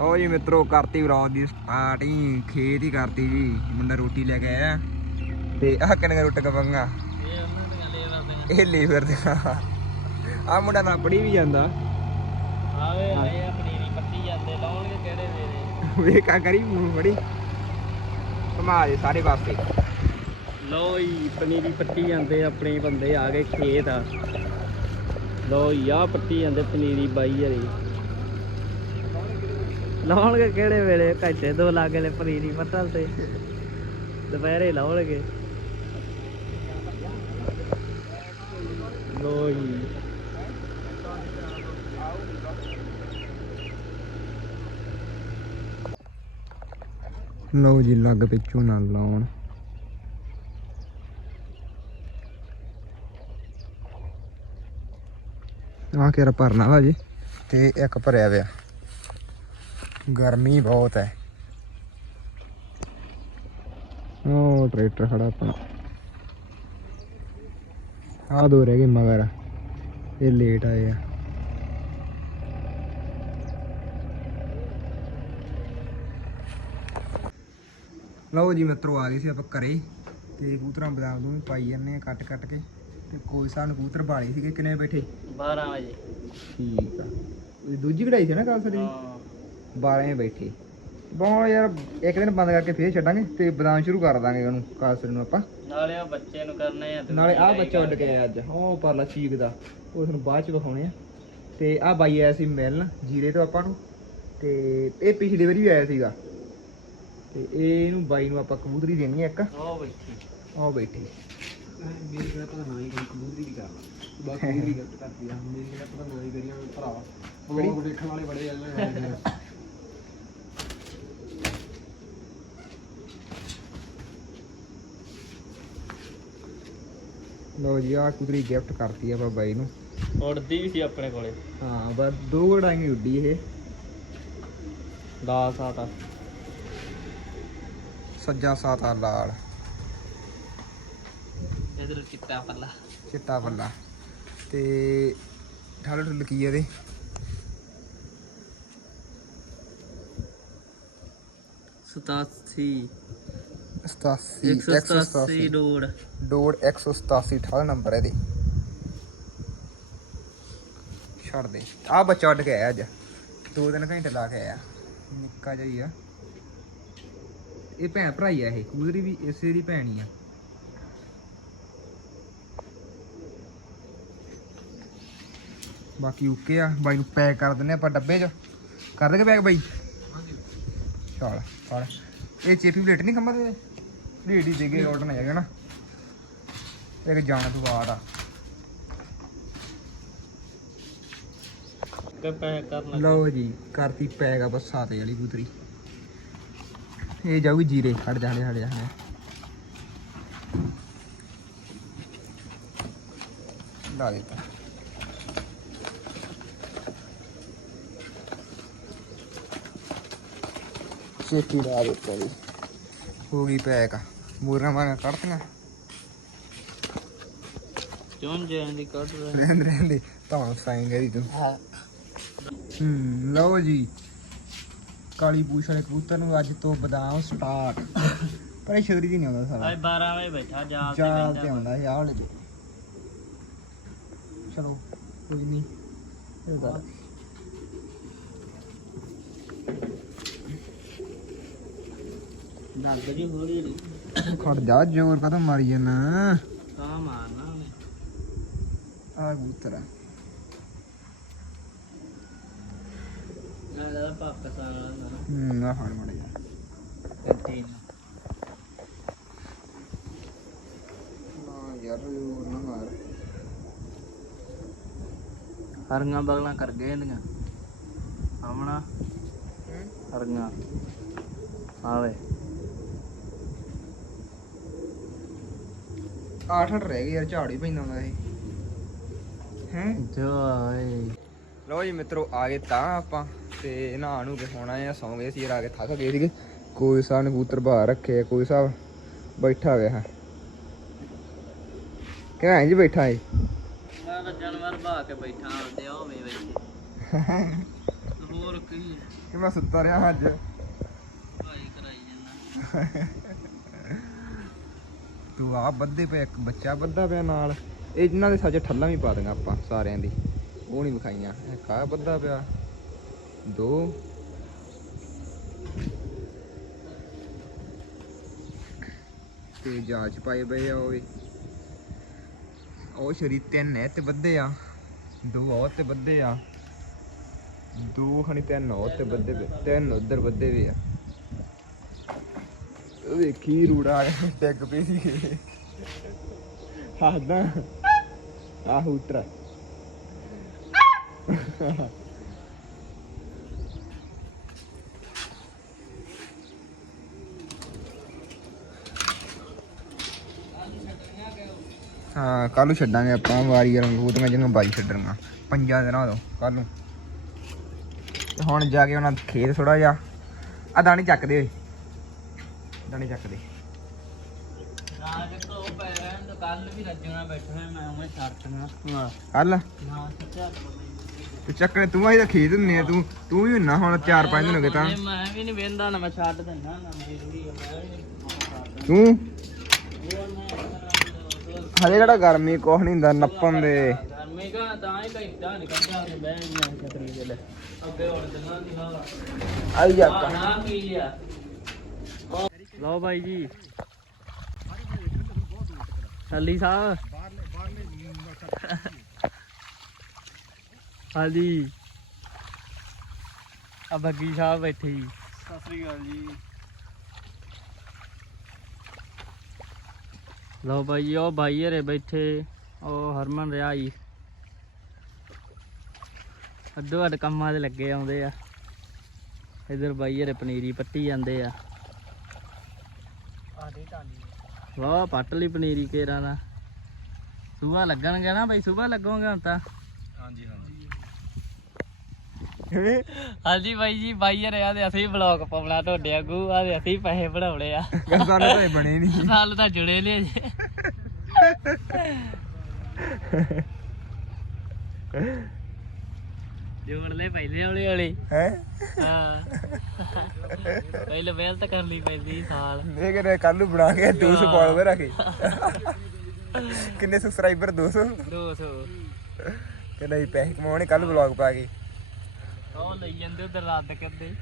ਉਹ ਜੀ ਮਿੱਤਰੋ ਕਰਤੀ ਵਲੌਗ ਦੀ ਸਟਾਰਟਿੰਗ ਖੇਤ ਹੀ ਕਰਤੀ ਜੀ। ਮੁੰਡਾ ਰੋਟੀ ਲੈ ਕੇ ਆਇਆ। ਤੇ ਆਹ ਕਿੰਨੇ ਰੋਟੀਆਂ ਪੰਗਾ ਇਹ ਲੇਬਰ ਦੇ ਆ। ਮੁੰਡਾ ਨਾ ਪੜੀ ਵੀ ਜਾਂਦਾ। ਆਵੇ ਆਏ ਆ ਪਨੀਰੀ ਪੱਟੀ ਜਾਂਦੇ ਲਾਉਣਗੇ ਕਿਹੜੇ ਵੇਲੇ ਵੇਖਾ ਕਰੀ ਮੂੰਹ ਬੜੀ। ਘੁਮਾ ਦੇ ਸਾਰੇ ਪਾਸੇ। ਲੋ ਜੀ ਪਨੀਰੀ ਪੱਟੀ ਜਾਂਦੇ ਆਪਣੇ ਬੰਦੇ ਆ ਗਏ ਖੇਤ। ਆ ਲੋ ਯਾ ਪੱਟੀ ਜਾਂਦੇ ਪਨੀਰੀ ਬਾਈ ਹਰੀ। ਲਾਉਣਗੇ ਕਿਹੜੇ ਵੇਲੇ? ਘੰਟੇ ਦੋ ਲੱਗ ਗਏ ਪਨੀਰੀ ਪੱਟਲ ਤੇ। ਦੁਪਹਿਰੇ ਲਾਉਣਗੇ। ਲੋ ਲਓ ਜੀ, ਲੱਗ ਪਿੱਛੋਂ ਨਾ ਲਾਉਣ। ਆ ਕੇ ਭਰਨਾ ਵਾ ਜੀ? ਤੇ ਇੱਕ ਭਰਿਆ ਪਿਆ। ਗਰਮੀ ਬਹੁਤ ਹੈ। ਉਹ ਟਰੈਕਟਰ ਖੜਾ ਆਪਣਾ। ਆ ਦੋ ਰਹਿ ਗਏ ਮਗਰ। ਇਹ ਲੇਟ ਆਏ ਆ। ਲਓ ਜੀ ਮਿੱਤਰੋ ਆ ਗਏ ਸੀ ਆਪਾਂ ਘਰੇ। ਤੇ ਕਬੂਤਰਾਂ ਬਦਾਮ ਨੂੰ ਪਾਈ ਜਾਂਦੇ ਆ ਕੱਟ ਕੱਟ ਕੇ। ਤੇ ਕੋਈ ਸਾਨੂੰ ਕਬੂਤਰ ਬਾਲੇ ਸੀਗੇ ਕਿੰਨੇ ਬੈਠੇ? 12 ਵਜੇ। ਠੀਕ ਆ। ਦੂਜੀ ਕਢਾਈ ਸੀ ਨਾ ਕੱਲ ਸਰੀ 12 ਬੈਠੇ। ਬਹੁਤ ਯਾਰ ਇੱਕ ਦਿਨ ਬੰਦ ਕਰਕੇ ਫੇਰ ਛੱਡਾਂਗੇ ਤੇ ਬਦਾਮ ਸ਼ੁਰੂ ਕਰ ਦਾਂਗੇ ਉਹਨੂੰ ਕਾਸਰ ਨੂੰ ਆਪਾਂ। ਨਾਲੇ ਆ ਬੱਚੇ ਨੂੰ ਕਰਨੇ ਆ ਤੇ ਨਾਲੇ ਆਹ ਬੱਚਾ ਉੱਡ ਕੇ ਆਇਆ ਅੱਜ ਉਹ ਪਰਲਾ ਚੀਕ ਦਾ ਉਹ ਤੁਹਾਨੂੰ ਬਾਅਦ ਚ ਵਿਖਾਉਣੇ ਆ। ਤੇ ਆਹ ਬਾਈ ਆਇਆ ਸੀ ਮਿਲਣ ਜੀਰੇ ਤੋਂ ਆਪਾਂ ਨੂੰ। ਤੇ ਇਹ ਪਿਛਲੀ ਵਾਰੀ ਵੀ ਆਇਆ ਸੀਗਾ। ਤੇ ਇਹ ਇਹਨੂੰ ਬਾਈ ਨੂੰ ਆਪਾਂ ਕਬੂਤਰੀ ਦੇਣੀ ਆ ਇੱਕ। ਉਹ ਬੈਠੀ। ਉਹ ਬੈਠੀ। ਮੇਰੀ ਕਿਹੜਾ ਪਤਾ ਨਾ ਹੀ ਕੋਈ ਕਬੂਤਰੀ ਦੀ ਕਰਨਾ ਬਾਕੀ ਕਬੂਤਰੀ ਗੱਲ ਕਰਦੀ ਆ ਮੇਰੀ ਕਿਹੜਾ ਪਤਾ ਨਾ ਹੀ ਕਰੀਆਂ ਭਰਾ ਬਲੌਗ ਦੇਖਣ ਵਾਲੇ ਬੜੇ ਜਾਂਦੇ ਲਓ ਜੀ ਆਹ ਕਬੂਤਰੀ ਗਿਫਟ ਕਰਤੀ ਆਪਾਂ ਬਾਈ ਨੂੰ। ਉੜਦੀ ਵੀ ਸੀ ਆਪਣੇ ਕੋਲੇ। ਹਾਂ ਬਸ ਦੋ ਗੜਾਈਆਂ ਉੱਡੀ ਇਹ। 10 ਆਟਾ ਸੱਜਾ ਸਾਤਾ ਲਾਲ ਇਧਰ ਕਿੱਤਾ ਪੱਲਾ। ਚਿੱਟਾ ਪੱਲਾ। ਤੇ ਠਾਲ ਠੁੱਲ ਕੀ ਇਹਦੇ? ਸਤਾਸੀ। 87 187 ਡੋੜ ਡੋੜ 187 ਠਾਲ ਨੰਬਰ ਇਹਦੇ। ਛੱਡ ਦੇ। ਆ ਬੱਚਾ ਉੱਡ ਕੇ ਆਇਆ ਅੱਜ। ਦੋ ਦਿਨ ਘੰਟੇ ਲਾ ਕੇ ਆਇਆ। ਨਿੱਕਾ ਜਿਹਾ ਹੀ ਆ। ਇਹ ਭੈਣ ਭਰਾ ਹੀ ਆ ਇਹ। ਕਬੂਤਰੀ ਵੀ ਇਸੇ ਦੀ ਭੈਣ ਹੀ ਆ। ਬਾਕੀ ਓਕੇ ਆ। ਬਾਈ ਨੂੰ ਪੈਕ ਕਰ ਦਿੰਨੇ ਆਪਾਂ ਡੱਬੇ 'ਚ। ਕਰ ਦੇਗੇ ਪੈਕ ਬਾਈ? ਚਲ ਫੜ ਇਹ ਚੇਪੀ ਪਲੇਟ ਨਹੀਂ ਤੇ ਪਲੇਟ ਹੀ ਦੇਗੇ ਰੋਡ ਨਾ ਜਾਏਗਾ ਨਾ। ਇੱਕ ਜਾਣ ਤੋਂ ਬਾਅਦ ਆ। ਕਿ ਪੈਕ ਕਰਨਾ ਲਓ ਜੀ ਕਰਤੀ ਪੈਕ ਆ ਬੱਸਾਂ ਤੇ ਵਾਲੀ ਕਬੂਤਰੀ ਇਹ ਜਾਊਗੀ ਜੀਰੇ ਹਟ ਜਾ ਹਟ ਜਾ ਲਾ ਦਿੱਤਾ। ਛੇਤੀ ਲਾ ਦਿੱਤਾ ਜੀ। ਹੋ ਗਈ ਪੈਕ ਮੂਰਾਂ ਵਾਂਗਾ ਕੱਢਤੀਆਂ ਚੁੰਝ ਦੀ ਕੱਢ ਰਹੇ? ਰਹਿੰਦੇ ਰਹਿੰਦੇ ਤਾਂ ਸਾਈਂ ਗਈ ਤੂੰ। ਹੂੰ। ਲਓ ਜੀ। ਕਾਲੀ ਪੂਛ ਵਾਲੇ ਕਬੂਤਰ ਨੂੰ ਅੱਜ ਤੋਂ ਬਦਾਮ ਸਟਾਰਟ ਪਰ ਇਹ ਛਤਰੀ ਦੀ ਨਹੀਂ ਆਉਂਦਾ ਸਾਰਾ ਅੱਜ 12 ਵਜੇ ਬੈਠਾ ਜਾਲ ਤੇ ਬੈਠਾ ਆਉਂਦਾ ਇਹ ਵਾਲੇ ਚਲੋ ਕੋਈ ਨਹੀਂ। ਇਹਦਾ ਨੱਗ ਜੀ ਹੋਰੀ ਹੋਰੀ ਖੜ ਜਾ ਜ਼ੋਰ ਕਦੋਂ ਮਾਰੀ ਜਾਣਾ ਤਾਂ ਮਾਰਨਾ ਉਹਨੇ ਆ ਕਬੂਤਰ ਆ ਮੈਂ ਦਾ ਪਾਕਿਸਤਾਨ ਵਾਲਾ ਨਾ ਹੂੰ ਆ ਫੜ ਮੜ ਜਾ ਕੰਟੀਨ ਨਾ ਯਾਰ ਜ਼ੋਰ ਨਾ ਮਾਰ ਹਰੀਆਂ ਬਗਲਾਂ ਕਰ ਗਏ ਇਹਦੀਆਂ ਆਮਣਾ ਹਰੀਆਂ ਆਵੇ ਆਠ ਅੱਠ ਰਹਿ ਗਏ ਯਾਰ ਝਾੜ ਹੀ ਪੈਂਦਾ ਹੁੰਦਾ ਇਹ। ਹੈ? ਜੋ ਆਏ ਲੋ ਜੀ ਮਿੱਤਰੋ ਆ ਗਏ ਤਾਂ ਆਪਾਂ ਤੇ ਨਹਾ ਨੂੰ ਕੇ ਸੋਣਾ ਆ ਸੌਂ ਗਏ ਸੀ ਯਾਰ ਆ ਕੇ ਥੱਕ ਗਏ ਸੀਗੇ। ਕੋਈ ਸਾਹ ਕਬੂਤਰ ਬਾਹਰ ਰੱਖੇ ਆ, ਕੋਈ ਸਾਹ ਬੈਠਾ ਹੋਇਆ ਹੈ। ਕਿਹੜਾ ਇੰਜ ਬੈਠਾ ਹੈ ਮੈਂ ਤਾਂ ਜਾਨਵਰ ਬਾ ਕੇ ਬੈਠਾ ਹੁੰਦੇ ਆ ਹੋਵੇ ਬੈਠੇ ਹੋਰ ਕੀ। ਕਿ ਮੈਂ ਸੁੱਤਾ ਰਿਹਾ ਅੱਜ? ਭਾਈ ਕਰਾਈ ਜਾਂਦਾ। ਤੂੰ ਆ ਬੱਦੇ ਪਿਆ, ਇੱਕ ਬੱਚਾ ਬੱਦਾ ਪਿਆ ਨਾਲ। ਇਹ ਇਹਨਾਂ ਦੇ ਸੱਚ ਠੱਲਾਂ ਵੀ ਪਾ ਦਾਂਗਾ ਆਪਾਂ ਸਾਰਿਆਂ ਦੀ। ਉਹ ਨਹੀਂ ਵਿਖਾਈਆਂ। ਇੱਕ ਆ ਬੱਦਾ ਪਿਆ। ਦੋ। ਤੇ ਜਾਂਚ ਪਾਏ ਪਏ ਆ ਉਹ ਵੀ। ਉਹ ਸ਼ਰੀ ਤਿੰਨ ਹੈ ਤੇ ਬੱਦੇ ਆ। ਦੋ ਉਹ ਤੇ ਬੱਦੇ ਆ। ਦੋ ਖਣੀ ਤਿੰਨ ਉਹ ਤੇ ਬੱਦੇ ਪਏ। ਤਿੰਨ ਉਧਰ ਬੱਦੇ ਵੀ ਆ। ਵੇਖੀ ਰੂੜਾ ਟੈਗ ਪਈ ਸੀ। ਹੱਸਦਾ ਆ ਹੂਟਰ। ਹਾਂ ਕੱਲ ਨੂੰ ਛੱਡਾਂਗੇ ਆਪਾਂ ਵਾਰੀ ਰੰਗੂਤੀਆਂ ਜਿਹਨੂੰ ਬਾਈ ਛੱਡਣਗਾ ਪੰਜਾਂ ਦਿਨਾਂ ਤੋਂ ਕੱਲ ਨੂੰ। ਹੁਣ ਜਾ ਕੇ ਉਹਨਾਂ ਦਾ ਖੇਤ ਥੋੜਾ ਜਿਹਾ ਆ ਦਾਣੀ ਚੱਕਦੇ ਓਏ ਦਾਣੀ ਚੱਕਦੇ? ਰਾਜ ਤੋਂ ਪੈ ਰਹਿਣ ਤੋਂ ਕੱਲ ਵੀ ਰੱਜਣਾ ਬੈਠਣਾ ਮੈਂ ਉਵੇਂ ਛੱਡਣਾ ਹਾਂ। ਕੱਲ ਨਾ ਸੱਚਾ। ਤੇ ਚੱਕਣੇ ਤੂੰ ਆਈ ਤਾਂ ਖੇਤ ਹੁੰਨੇ ਆ ਤੂੰ ਤੂੰ ਵੀ ਹੁੰਨਾ ਹੁਣ 4-5 ਦਿਨ ਹੋ ਗਏ ਤਾਂ। ਮੈਂ ਵੀ ਨਹੀਂ ਵੇਂਦਾ ਨਾ ਮੈਂ ਛੱਡ ਦਿੰਦਾ ਨਾ ਛੱਡਦਾ। ਤੂੰ? ਹੋਰ ਹਲੇ ਕਿਹੜਾ ਗਰਮੀ ਕੁਛ ਨਹੀਂ ਹੁੰਦਾ ਨੱਪਣ ਦੇ। ਗਰਮੀ ਕਾ ਤਾਂ ਹੀ ਘੰਟਾ ਨਿਕਲਦਾ ਤੇ ਬਹਿ ਗਿਆ ਛਤਰੀ ਦੇ ਲੈ। ਅੱਗੇ ਹੁਣ ਦਿਨਾਂ ਦੀ ਹਵਾ ਆਈ ਜਾ ਆ ਨਾ ਕੀ ਲਿਆ। ਲਓ ਬਾਈ ਜੀ। ਹਲੀ ਸਾਹਿਬ ਹਾਂਜੀ। ਆ ਬੱਗੀ ਸਾਹਿਬ ਬੈਠੇ ਜੀ। ਸਤਿ ਸ੍ਰੀ ਅਕਾਲ ਜੀ। ਲਓ ਬਾਈ ਉਹ ਬਾਈ ਹਰੇ ਬੈਠੇ ਉਹ ਹਰਮਨ ਰਿਹਾ ਜੀ। ਅੱਡੋ ਅੱਡ ਕੰਮਾਂ ਦੇ ਲੱਗੇ ਆਉਂਦੇ ਆ। ਇਧਰ ਬਾਈ ਹਰੇ ਪਨੀਰੀ ਪੱਟੀ ਜਾਂਦੇ ਆ। ਵਾਹ ਪੱਟ ਲਈ ਪਨੀਰੀ ਕੇਰਾਂ ਦਾ। ਸੂਬਾ ਲੱਗਣਗੇ ਨਾ ਬਾਈ ਸੂਬਾ ਲੱਗੋਗੇ ਹੁਣ ਤਾਂ? ਹਾਂਜੀ ਹਾਂਜੀ। ਹਾਂਜੀ ਬਾਈ ਜੀ ਬਾਈ ਹਰੇ ਆ ਤੇ ਅਸੀਂ ਬਲੌਗ ਪਾਉਣਾ ਤੁਹਾਡੇ ਅੱਗੂ ਆ ਤੇ ਅਸੀਂ ਪੈਸੇ ਬਣਾਉਣੇ ਆ। ਗੱਸਾਂ ਨੇ ਤਾਂ ਬਣੇ ਨਹੀਂ ਨਾਲ ਤਾਂ ਜੁੜੇ ਲਿਆ ਜੇ ਜੋੜ ਲੈ ਪਹਿਲੇ ਹੌਲੀ ਹੌਲੀ। ਹੈ? ਹਾਂ। ਪਹਿਲੇ ਵੇਲ ਤਾਂ ਕਰ ਲਈ ਪੈਂਦੀ ਸਾਲ। ਇਹ ਕਿਹੜੇ ਕੱਲ ਨੂੰ ਬਣਾ ਕੇ 200 ਫਾਲੋਅਰ ਰੱਖੇ। ਕਿੰਨੇ ਸਬਸਕ੍ਰਾਈਬਰ 200 200 ਤੇ ਨਹੀਂ ਪੈਸੇ ਕਮਾਉਣੇ ਕੱਲ ਵਲੌਗ ਪਾ ਕੇ। ਉਹ ਲਈ ਜਾਂਦੇ ਉਧਰ ਰੱਦ ਕਰਦੇ।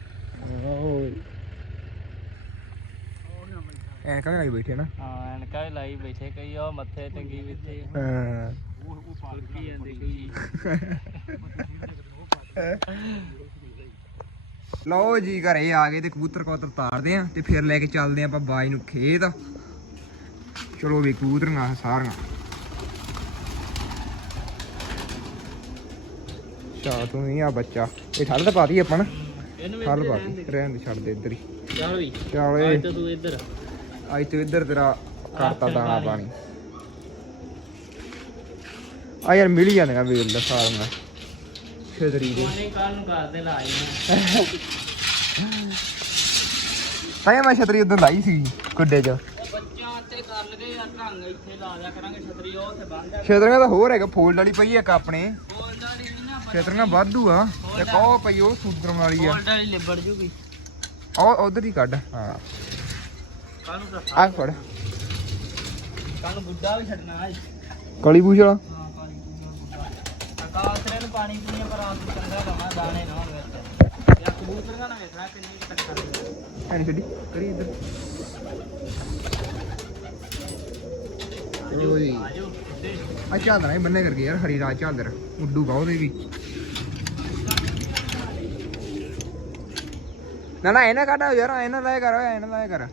ਐਨਕਾਂ ਵੀ ਲੱਗ ਬੈਠੇ ਨਾ। ਹਾਂ ਐਨਕਾਂ ਵੀ ਲਾਈ ਬੈਠੇ ਕਈ ਉਹ ਮੱਥੇ ਟੰਗੀ ਵਿੱਚੇ ਹਾਂ। ਕੀ ਜਾਂਦੇ ਕਈ। ਲਓ ਜੀ ਘਰੇ ਆ ਗਏ ਤੇ ਕਬੂਤਰ ਕਬੂਤਰ ਤਾਰਦੇ ਆ ਤੇ ਫਿਰ ਲੈ ਕੇ ਚੱਲਦੇ ਆ ਆਪਾਂ ਬਾਈ ਨੂੰ ਖੇਤ। ਚਲੋ ਵੀ ਕਬੂਤਰੀਆਂ ਸਾਰੀਆਂ। ਚਾ ਤੂੰ ਹੀ ਆ ਬੱਚਾ। ਇਹ ਠੱਲ ਤਾਂ ਪਾਤੀ ਆਪਾਂ ਨਾ। ਠੱਲ ਪਾਤੀ ਰਹਿਣ ਦੇ। ਛੱਡ ਦੇ ਇੱਧਰ ਹੀ। ਚੱਲ ਵੀ। ਚੱਲ ਏ ਅੱਜ ਤਾਂ ਇੱਧਰ ਅੱਜ ਤੂੰ ਇੱਧਰ ਤੇਰਾ ਕਰਤਾ ਦਾਣਾ ਪਾਣੀ। ਆ ਯਾਰ ਮਿਲ ਹੀ ਜਾਂਦੀਆਂ ਵੇਲ ਦਾ ਸਾਰੀਆਂ ਛੇਦਰੀ ਦੇ? ਪਾਣੀ ਕੱਲ ਨੂੰ ਕਰਦੇ ਲਾਈ ਤਾਂ ਮੈਂ ਛਤਰੀ ਉਦੋਂ ਲਾਈ ਸੀ ਗੁੱਡੇ 'ਚ। ਉਹ ਬੱਚਿਆਂ ਤੇ ਕਰ ਲਗੇ ਯਾਰ ਢੰਗ ਇੱਥੇ ਲਾ ਦਿਆ ਕਰਾਂਗੇ ਛਤਰੀ ਉਹ ਤੇ ਬੰਦ ਆ। ਛਤਰੀਆਂ ਤਾਂ ਹੋਰ ਹੈਗਾ ਫੋਲਡ ਵਾਲੀ ਪਈ ਇੱਕ ਆਪਣੇ। ਬੋਲਦਾ ਨਹੀਂ ਨਾ ਛਤਰੀਆਂ ਵਾਧੂ ਆ ਤੇ ਕਹੋ ਪਈ ਉਹ ਸੂਤਰਮ ਵਾਲੀ ਆ। ਬੋਲਦਾ ਨਹੀਂ ਲਿਬੜ ਜੂਗੀ। ਉਹ ਉਧਰ ਹੀ ਕੱਢ ਹਾਂ। ਆ ਫੜ। ਕੱਲ ਬੁੱਢਾ ਵੀ ਛੱਡਣਾ ਕਲੀ ਪੂਛ ਵਾਲਾ। ਕਾਸਰੇ ਨੂੰ ਪਾਣੀ ਪੂਣੀ ਪਰ ਆਪ ਚੰਗਾ ਲਾਉਣਾ ਦਾਣੇ ਨਾ ਹੋਣ ਵਿੱਚ। ਯਾ ਕਬੂਤਰਾਂ ਨਾ ਵੇਖਣਾ ਕਿੰਨੀ ਟੱਕਰ ਐਨੀ ਛੱਡੀ ਕਰੀ ਇੱਧਰ। ਚਲੋ ਜੀ ਆਜੋ ਬੁੱਢੇ ਆ ਝਾਲਣਾ ਹੀ ਬੰਨੇ ਕਰਕੇ ਯਾਰ ਹਰੀ ਰਾਜ ਝਾਲਰ ਉੱਡੂ ਗਾ ਉਹਦੇ ਵੀ। ਨਾ ਨਾ ਇਹਨਾਂ ਯਾਰ ਇਹਨਾਂ ਲਾਇਆ ਕਰ ਓਏ ਇਹਨਾਂ ਲਾਇਆ ਕਰ।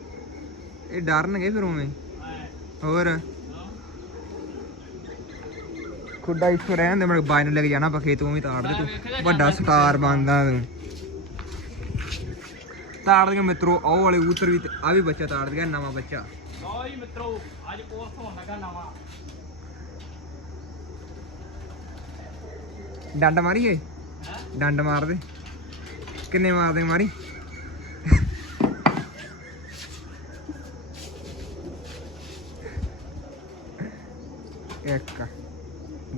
ਇਹ ਡਰਨਗੇ ਫਿਰ ਉਵੇਂ। ਹੋਰ? ਖੁੱਡਾ ਇੱਥੇ ਰਹਿਣ ਦੇ ਮੇਰੇ ਬਾਈ ਨੂੰ ਲੈ ਕੇ ਜਾਣਾ ਪਖੇ ਤੂੰ ਵੀ ਤਾੜ ਦੇ ਤੂੰ। ਵੱਡਾ ਸਟਾਰ ਬਣਦਾ ਤੂੰ। ਤਾੜ ਦੇ ਮਿੱਤਰੋ ਉਹ ਵਾਲੇ ਕਬੂਤਰ ਵੀ ਆ ਵੀ ਬੱਚਾ ਤਾੜ ਗਿਆ ਨਵਾਂ ਬੱਚਾ। ਲਓ ਜੀ ਮਿੱਤਰੋ ਅੱਜ ਕੋਰਸ ਹੋਣ ਲੱਗਾ ਨਵਾਂ। ਡੰਡ ਮਾਰੀਏ ਡੰਡ ਮਾਰ ਦੇ। ਕਿੰਨੇ ਮਾਰਦੇ ਮਾਰੀ? ਇੱਕ।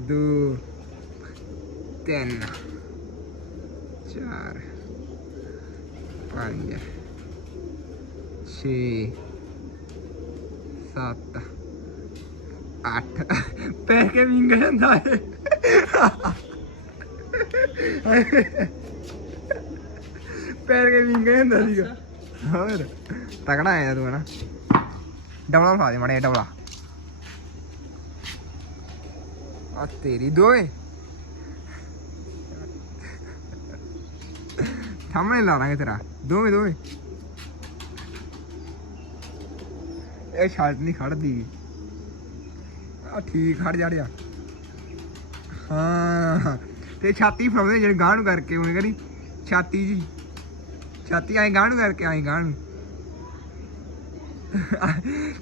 ਦੋ, ਤਿੰਨ, ਚਾਰ, ਪੰਜ, ਛੇ, ਸੱਤ, ਅੱਠ। ਪੈ ਕੇ ਵਿੰਗ ਜਾਂਦਾ ਹੈ ਪੈਰ ਕੇ ਵਿੰਗ ਜਾਂਦਾ ਸੀਗਾ। ਹੋਰ, ਤਕੜਾ ਆਇਆ ਤੂੰ ਨਾ ਡਬਲਾ ਖਾ ਦੇ ਮੜੇ ਡਬਲਾ। ਆ ਤੇਰੀ ਦੋਏ ਸਾਹਮਣੇ ਲਾ ਲਾਂਗੇ ਤੇਰਾ ਦੋਵੇਂ ਦੋਵੇਂ ਇਹ ਛਾਲਟ ਨਹੀਂ ਖੜਦੀ ਆ ਠੀਕ ਖੜ ਜਾ ਜਾ ਹਾਂ ਤੇ ਛਾਤੀ ਫੜਾਉਂਦੇ ਜਿਹੜੇ ਗਾਂ ਨੂੰ ਕਰਕੇ ਉਹਨੇ ਕਰੀ ਛਾਤੀ ਜੀ ਛਾਤੀ ਆਏ ਗਾਂ ਨੂੰ ਕਰਕੇ ਆਏ ਗਾਂ ਨੂੰ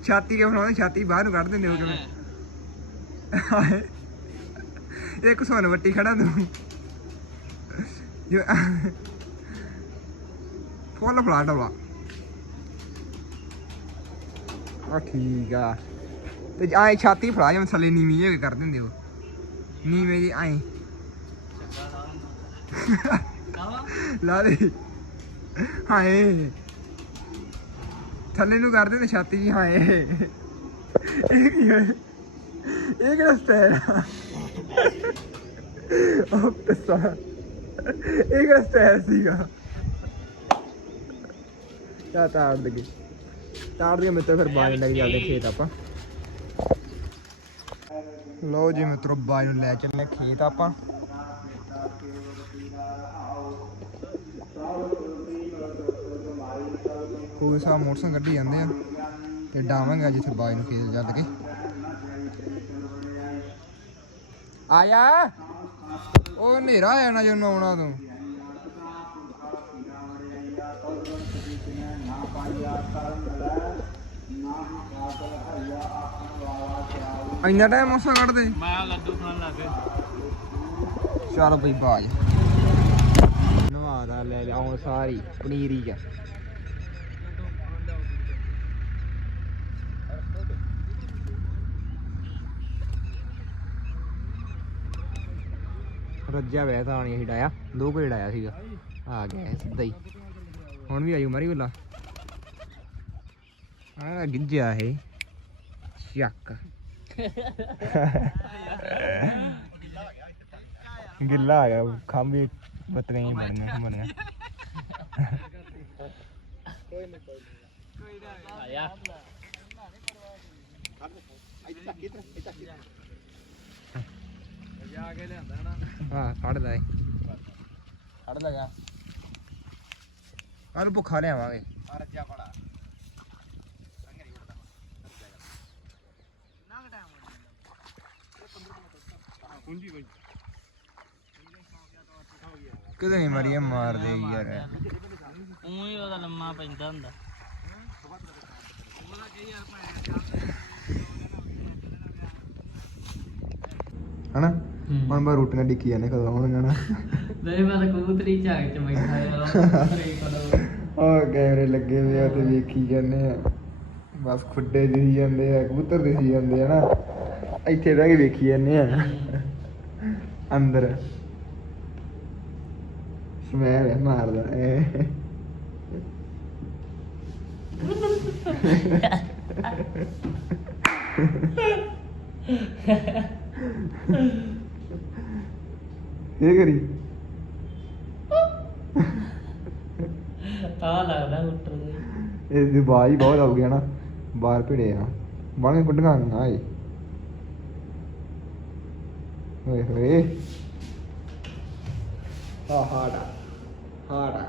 ਛਾਤੀ ਕੇ ਫੜਾਉਂਦੇ ਛਾਤੀ ਬਾਹਰ ਨੂੰ ਕੱਢ ਦਿੰਦੇ ਉਹ ਕਿਵੇਂ ਇੱਕ ਸੋਨ ਵੱਟੀ ਖੜਾ ਤੂੰ। ਜੋ ਫੁੱਲ ਫਲਾ ਡਬਲਾ। ਆ ਠੀਕ ਆ। ਤੇ ਆਏ ਛਾਤੀ ਫੜਾ, ਜਿਵੇਂ ਥੱਲੇ ਨੀਵੀਂ ਜਿਹੀ ਕਰ ਦਿੰਦੇ ਉਹ। ਨੀਵੇਂ ਜੀ ਆਏ। ਲਾ ਦੇ। ਹਾਏ। ਥੱਲੇ ਨੂੰ ਕਰਦੇ ਤੇ ਛਾਤੀ ਜੀ ਹਾਏ। ਇਹ ਕੀ ਹੈ ਇਹ ਕਿਹੜਾ ਸਟਾਈਲ ਆ? ਉਹ ਪਿੱਸਾ ਇਹ ਕਿਹੜਾ ਸਟਾਈਲ ਸੀਗਾ। ਤਾਂ ਤਾੜ ਦੇ ਤਾੜ ਦੇ ਮਿੱਤਰ, ਫਿਰ ਬਾਜ ਲੈ ਜਾਂਦੇ ਖੇਤ ਆਪਾਂ। ਲਓ ਜੀ ਮਿੱਤਰੋ ਬਾਜ ਨੂੰ ਲੈ ਚੱਲੇ ਖੇਤ ਆਪਾਂ। ਕੋਈ ਸਾ ਮੋਟਰਸਾਈਕਲ ਕੱਢੀ ਜਾਂਦੇ ਆ ਤੇ ਡਾਵਾਂਗੇ ਜਿੱਥੇ ਬਾਜ ਨੂੰ ਖੇਤ ਚੱਲ ਕੇ। ਆਇਆ? ਉਹ ਹਨੇਰਾ ਆ ਜਾਣਾ ਜਦੋਂ ਆਉਣਾ ਤੂੰ। ਇੰਨਾ ਟਾਈਮ ਮੋਸਾ ਕੱਢ ਦੇ ਮੈਂ ਲੱਡੂ ਖਾਣ ਲੱਗ ਗਿਆ। ਚੱਲ ਬਈ ਬਾਜ। ਨਵਾ ਦਾ ਲੈ ਲੈ ਆਉਣ ਸਾਰੀ ਪਨੀਰੀ ਆ ਰੱਜਿਆ ਵੈ ਤਾਂ ਨਹੀਂ ਹਿਡਾਇਆ ਦੋ ਕੁ ਹਿਡਾਇਆ ਸੀਗਾ। ਆ ਗਿਆ ਸਿੱਧਾ ਹੀ। ਹੁਣ ਵੀ ਆਯੂ ਮਰੀ ਬੱਲਾ ਆ ਗਿੱਜਿਆ ਇਹ। ਚੱਕ ਗਿੱਲਾ ਆ ਗਿਆ ਖੰਭੇ ਬਤਰੇ ਹੀ ਬਣੀਆਂ ਬਣੀਆਂ ਆਇਆ। ਹਾਂ ਕੱਢਦਾ ਏ। ਕੱਢ ਲਗਾ ਆਨੂੰ ਭੁੱਖਾ ਲਿਆਵਾਂਗੇ। ਰੱਜਾ ਬੜਾ ਕਿਤੇ ਨਹੀਂ ਮਰੀਏ ਮਾਰਦੇ ਯਾਰ। ਊਂ ਹੀ ਉਹਦਾ ਲੰਮਾ ਪੈਂਦਾ ਹੁੰਦਾ। ਹਨਾ? ਹੁਣ ਮੈਂ ਰੋਟੀਆਂ ਡਿੱਕੀ ਜਾਂਦੇ ਕਦੋਂ ਆਉਣਗੇ ਨਾ ਨਹੀਂ ਮੈਂ ਤਾਂ ਕਬੂਤਰੀ ਝਾਕ ਚ ਬੈਠਾ ਹਾਂ ਉਹ ਕੈਮਰੇ ਲੱਗੇ ਹੋਏ ਆ ਤੇ ਵੇਖੀ ਜਾਂਦੇ ਆ ਬਸ ਖੁੱਡੇ ਦਿਸੀ ਜਾਂਦੇ ਆ ਕਬੂਤਰ ਦਿਸੀ ਜਾਂਦੇ ਆ ਨਾ ਇੱਥੇ ਬਹਿ ਕੇ ਵੇਖੀ ਜਾਂਦੇ ਆ ਅੰਦਰ ਸਮੈਲ ਹੈ ਮਾਰਦਾ ਇਹ ਇਹ ਕਰੀ। ਆ ਲੱਗਦਾ ਉੱਟਰ ਦੇ ਇਹ ਦੀ ਹੀ ਬਹੁਤ ਆਉਗੀ ਨਾ ਬਾਹਰ ਭਿੜੇ ਆ। ਬਾਹਰ ਕੁੱਡੀਆਂ ਨਾ ਏ ਓਏ ਹੋਏ। ਆ ਹਾੜਾ ਹਾੜਾ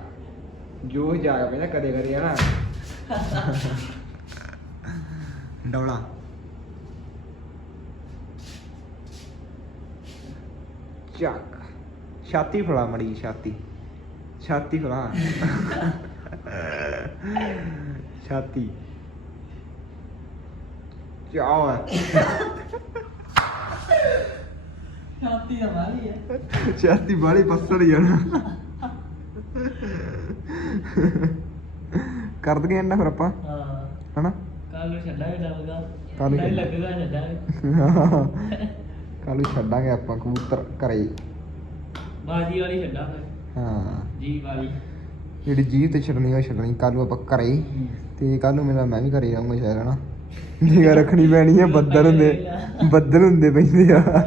ਜੋ ਜਾਗਾ ਪਹਿਲਾਂ ਕਦੇ ਕਦੇ ਆ ਨਾ ਡੌਲਾ। ਚੱਕ। ਛਾਤੀ ਫੜਾ ਮੜੀ ਛਾਤੀ। ਛਾਤੀ ਫੜਾ। ਛਾਤੀ। ਚਾਹ ਛਾਤੀ ਦਾ ਮਾਰੀ ਹੈ ਛਾਤੀ ਬਾਲੀ ਪੱਸੜ ਜਾਣਾ ਕਰ ਦਗੇ ਇਹਨਾਂ ਫਿਰ ਆਪਾਂ ਹਾਂ। ਹਨਾ? ਕੱਲ ਨੂੰ ਛੱਡਾਂਗੇ ਡਬਗਾ ਕੱਲ੍ਹ ਨੂੰ। ਲੱਗੇਗਾ ਛੱਡਾਂਗੇ। ਕੱਲ ਨੂੰ ਛੱਡਾਂਗੇ ਆਪਾਂ ਕਬੂਤਰ ਘਰੇ। ਬਾਜੀ ਵਾਲੀ ਛੱਡਾਂਗੇ ਹਾਂ। ਜੀ ਵਾਲੀ। ਜਿਹੜੀ ਜੀਭ ਤੇ ਛੱਡਣੀ ਉਹ ਛੱਡਣੀ। ਕੱਲ ਨੂੰ ਆਪਾਂ ਘਰੇ ਹੀ। ਤੇ ਕੱਲ ਨੂੰ ਮੇਰਾ ਮੈਂ ਵੀ ਘਰੇ ਰਹੂੰਗਾ ਸ਼ਾਇਦ ਹਨਾ। ਨਿਗਾ ਰੱਖਣੀ ਪੈਣੀ ਹੈ ਬੱਦਲ ਹੁੰਦੇ। ਬੱਦਲ ਹੁੰਦੇ ਪੈਂਦੇ ਆ।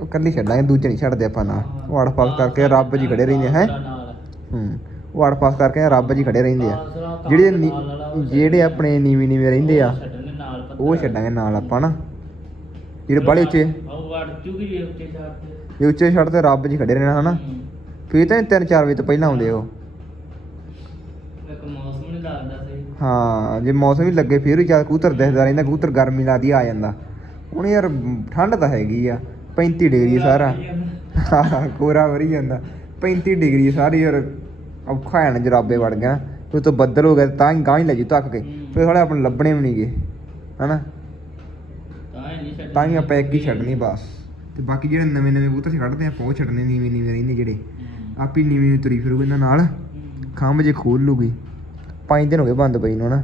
ਉਹ ਕੱਲੀ ਛੱਡਾਂਗੇ ਦੂਜੇ ਨਹੀਂ ਛੱਡਦੇ ਆਪਾਂ ਨਾ। ਉਹ ਅੜ ਪਾਸ ਕਰਕੇ ਰੱਬ ਜੀ ਖੜੇ ਰਹਿੰਦੇ ਹੈ। ਹੂੰ। ਉਹ ਅੜ ਪਾਸ ਕਰਕੇ ਰੱਬ ਜੀ ਖੜੇ ਰਹਿੰਦੇ ਆ। ਜਿਹੜੇ ਜਿਹੜੇ ਆਪਣੇ ਨੀਵੀਂ ਨੀਵੇਂ ਰਹਿੰਦੇ ਆ ਉਹ ਛੱਡਾਂਗੇ ਨਾਲ ਆਪਾਂ ਨਾ ਜਿਹੜੇ ਬਾਲੇ ਉੱਚੇ? ਉਹ ਵੜ ਚੁਗੀ ਜੇ ਉੱਤੇ ਛੱਡ ਜੇ ਉੱਚੇ ਛੱਡ ਤੇ ਰੱਬ ਜੀ ਖੜੇ ਰਹਿਣਾ ਹਨਾ। ਫੇਰ ਤਾਂ 3-4 ਵਜੇ ਤੋਂ ਪਹਿਲਾਂ ਆਉਂਦੇ ਉਹ। ਇੱਕ ਮੌਸਮ ਨਹੀਂ ਲੱਗਦਾ ਸਹੀ। ਹਾਂ ਜੇ ਮੌਸਮ ਵੀ ਲੱਗੇ ਫੇਰ ਵੀ ਚੱਲ ਕਬੂਤਰ ਦਿਖਦਾ ਰਹਿੰਦਾ ਕਬੂਤਰ ਗਰਮੀ ਲੱਗਦੀ ਆ ਜਾਂਦਾ। ਹੁਣ ਯਾਰ ਠੰਡ ਤਾਂ ਹੈਗੀ ਆ 35 ਡਿਗਰੀ ਸਾਰਾ। ਹਾਂ ਕੋਰਾ ਵਰੀ ਜਾਂਦਾ। 35 ਡਿਗਰੀ ਸਾਰੀ ਯਾਰ ਔਖਾ ਹੈ ਨਾ ਜਰਾਬੇ ਵੜ ਗਿਆ। ਉਹ ਤੋਂ ਬੱਦਲ ਹੋ ਗਿਆ ਤਾਂ ਹੀ ਗਾਂ ਹੀ ਲੈ ਜੀ ਧੱਕ ਕੇ। ਫਿਰ ਥੋੜੇ ਆਪਣੇ ਲੱਭਣੇ ਵੀ ਨਹੀਂਗੇ ਹਨਾ। ਤਾਂ ਹੀ ਹੀ ਆਪਾਂ ਇੱਕ ਹੀ ਛੱਡਣੀ ਬਸ। ਤੇ ਬਾਕੀ ਜਿਹੜੇ ਨਵੇਂ ਨਵੇਂ ਕਬੂਤਰ ਕੱਢਦੇ ਆਪਾਂ ਉਹ ਛੱਡਣੇ ਨੀਵੇਂ ਨੀਵੇਂ ਰਹਿੰਦੇ ਜਿਹੜੇ। ਆਪੀ ਨੀਵੇਂ ਨੂੰ ਤੁਰੀ ਫਿਰੂਗੇ ਇਹਨਾਂ ਨਾਲ ਖੰਭ ਜੇ ਖੋਲ ਲੂਗੀ। ਪੰਜ ਦਿਨ ਹੋ ਗਏ ਬੰਦ ਪਈ ਨੂੰ ਨਾ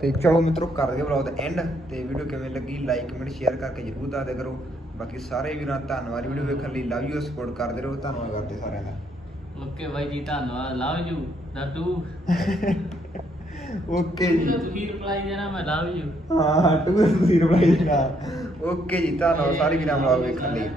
ਤੇ ਚਲੋ ਮਿੱਤਰੋ ਕਰ ਦਈਏ ਵਲੌਗ ਦਾ ਐਂਡ ਤੇ ਵੀਡੀਓ ਕਿਵੇਂ ਲੱਗੀ ਲਾਈਕ ਕਮੈਂਟ ਸ਼ੇਅਰ ਕਰਕੇ ਜਰੂਰ ਦੱਸ ਦਿਆ ਕਰੋ। ਬਾਕੀ ਸਾਰੇ ਵੀਰਾਂ ਦਾ ਧੰਨਵਾਦ। ਵੀਡੀਓ ਵੇਖਣ ਲਈ ਲਵ ਯੂ ਸਪੋਰਟ ਕਰਦੇ ਰਹੋ। ਧੰਨਵਾਦ ਕਰਦੇ ਸਾਰਿਆਂ ਦਾ। ਓਕੇ ਬਾਈ ਜੀ ਧੰਨਵਾਦ। ਲਵ ਯੂ ਦਾਦੂ। ਓਕੇ ਜੀ। ਤੁਸੀਂ ਰਿਪਲਾਈ ਦੇਣਾ ਮੈਂ ਲਵ ਯੂ ਹਾਂ ਟੂ ਤੁਸੀਂ ਰਿਪਲਾਈ ਦੇਣਾ। ਓਕੇ ਜੀ ਧੰਨਵਾਦ ਸਾਰੇ ਵੀਰਾਂ ਵਲੌਗ ਵੇਖਣ ਲਈ।